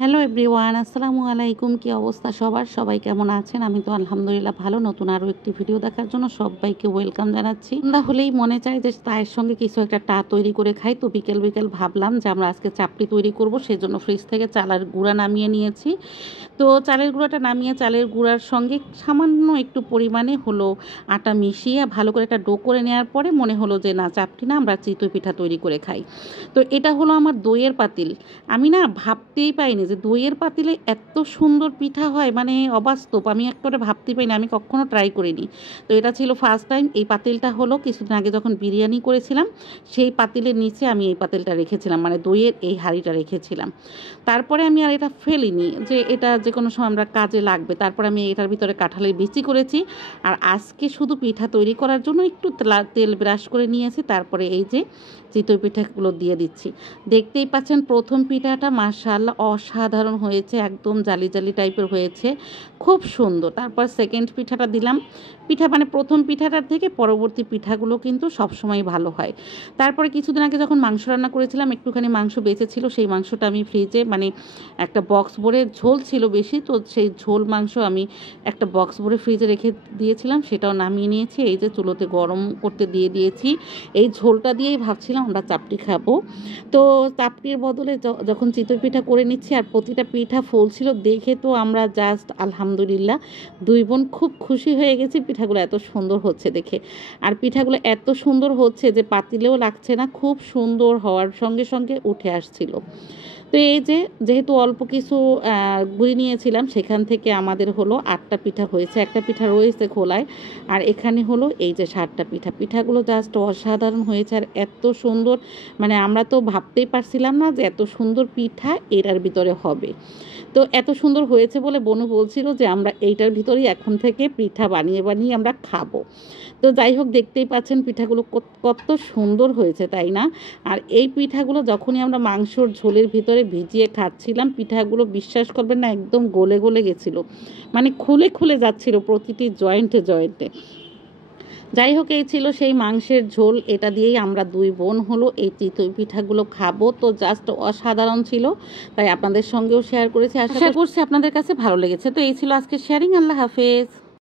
Hello everyone, আসসালামু আলাইকুম। কি অবস্থা সবার? সবাই কেমন আছেন? আমি তো আলহামদুলিল্লাহ ভালো। নতুন আরও একটি ভিডিও দেখার জন্য সবাইকে ওয়েলকাম জানাচ্ছি। সন্ধ্যা হলেই মনে চায় যে চায়ের সঙ্গে কিছু একটা তৈরি করে খাই। তো বিকেল বিকেল ভাবলাম যে আমরা আজকে চাপটি তৈরি করব, সেজন্য ফ্রিজ থেকে চালের গুঁড়া নামিয়ে নিয়েছি। তো চালের গুঁড়াটা নামিয়ে চালের গুঁড়ার সঙ্গে সামান্য একটু পরিমাণে হলো আটা মিশিয়ে ভালো করে একটা ডো করে নেওয়ার পরে মনে হলো যে না, চাপটি না আমরা চিতই পিঠা তৈরি করে খাই। তো এটা হলো আমার দইয়ের পাতিল। আমি না ভাবতেই পাইনি যে দইয়ের পাতিলে এত সুন্দর পিঠা হয়, মানে অবাস্তব। আমি একেবারে ভাবতেই পাইনি, আমি কখনো ট্রাই করিনি। তো এটা ছিল ফার্স্ট টাইম। এই পাতিলটা হলো কিছুদিন আগে যখন বিরিয়ানি করেছিলাম, সেই পাতিলের নিচে আমি এই পাতিলটা রেখেছিলাম, মানে দইয়ের এই হাঁড়িটা রেখেছিলাম। তারপরে আমি আর এটা ফেলিনি, যে এটা যে কোনো সময় আমরা কাজে লাগবে। তারপর আমি এটার ভিতরে কাঁঠালের বিচি করেছি। আর আজকে শুধু পিঠা তৈরি করার জন্য একটু তেল ব্রাশ করে নিয়েছি। তারপরে এই যে চিতই পিঠাগুলো দিয়ে দিচ্ছি। দেখতেই পাচ্ছেন প্রথম পিঠাটা মাশাআল্লাহ অসাধারণ হয়েছে, একদম জালি জালি টাইপের হয়েছে, খুব সুন্দর। তারপর সেকেন্ড পিঠাটা দিলাম। পিঠা মানে প্রথম পিঠাটার থেকে পরবর্তী পিঠাগুলো কিন্তু সবসময় ভালো হয়। তারপরে কিছুদিন আগে যখন মাংস রান্না করেছিলাম, একটুখানি মাংস বেঁচে ছিল, সেই মাংসটা আমি ফ্রিজে মানে একটা বক্স ভরে, ঝোল ছিল বেশি, তো সেই ঝোল মাংস আমি একটা বক্স ভরে ফ্রিজে রেখে দিয়েছিলাম, সেটাও নামিয়ে নিয়েছি। এই যে চুলোতে গরম করতে দিয়ে দিয়েছি। এই ঝোলটা দিয়েই ভাবছিলাম আমরা চাপটি খাবো। তো চাপটির বদলে যখন চিতই পিঠা করে নিচ্ছি আর প্রতিটা পিঠা ফুলছিল দেখে তো আমরা জাস্ট আলহামদুলিল্লাহ দুই বোন খুব খুশি হয়ে গেছি, পিঠাগুলো এত সুন্দর হচ্ছে দেখে। আর পিঠাগুলো এত সুন্দর হচ্ছে যে পাতিলেও লাগছে না, খুব সুন্দর হওয়ার সঙ্গে সঙ্গে উঠে আসছিল। তো এই যে যেহেতু অল্প কিছু গুঁড়ি নিয়েছিলাম, সেখান থেকে আমাদের হলো 8টা পিঠা হয়েছে। একটা পিঠা রয়েছে খোলায়, আর এখানে হলো এই যে 7টা পিঠা। পিঠাগুলো জাস্ট অসাধারণ হয়েছে আর এত সুন্দর, মানে আমরা তো ভাবতেই পারছিলাম না যে এত সুন্দর পিঠা এটার ভিতরে হবে। তো এত সুন্দর হয়েছে বলে বোনও বলছিল যে আমরা এইটার ভিতরেই এখন থেকে পিঠা বানিয়ে বানিয়ে আমরা খাবো। তো যাই হোক, দেখতেই পাচ্ছেন পিঠাগুলো কত সুন্দর হয়েছে, তাই না? আর এই পিঠাগুলো যখনই আমরা মাংসর ঝোলের ভিতরে ভিজিয়ে খাচ্ছিলাম, পিঠাগুলো বিশ্বাস করবেন না একদম গলে গলে গেছিলো, মানে খুলে খুলে যাচ্ছিল প্রতিটি জয়েন্টে জয়েন্টে। যাই হোক, এই ছিল সেই মাংসের ঝোল। এটা দিয়েই আমরা দুই বোন হলো এই চিতই পিঠাগুলো খাবো। তো জাস্ট অসাধারণ ছিল, তাই আপনাদের সঙ্গেও শেয়ার করেছি। আশা করছি আপনাদের কাছে ভালো লেগেছে। তো এই ছিল আজকে শেয়ারিং। আল্লাহ হাফেজ।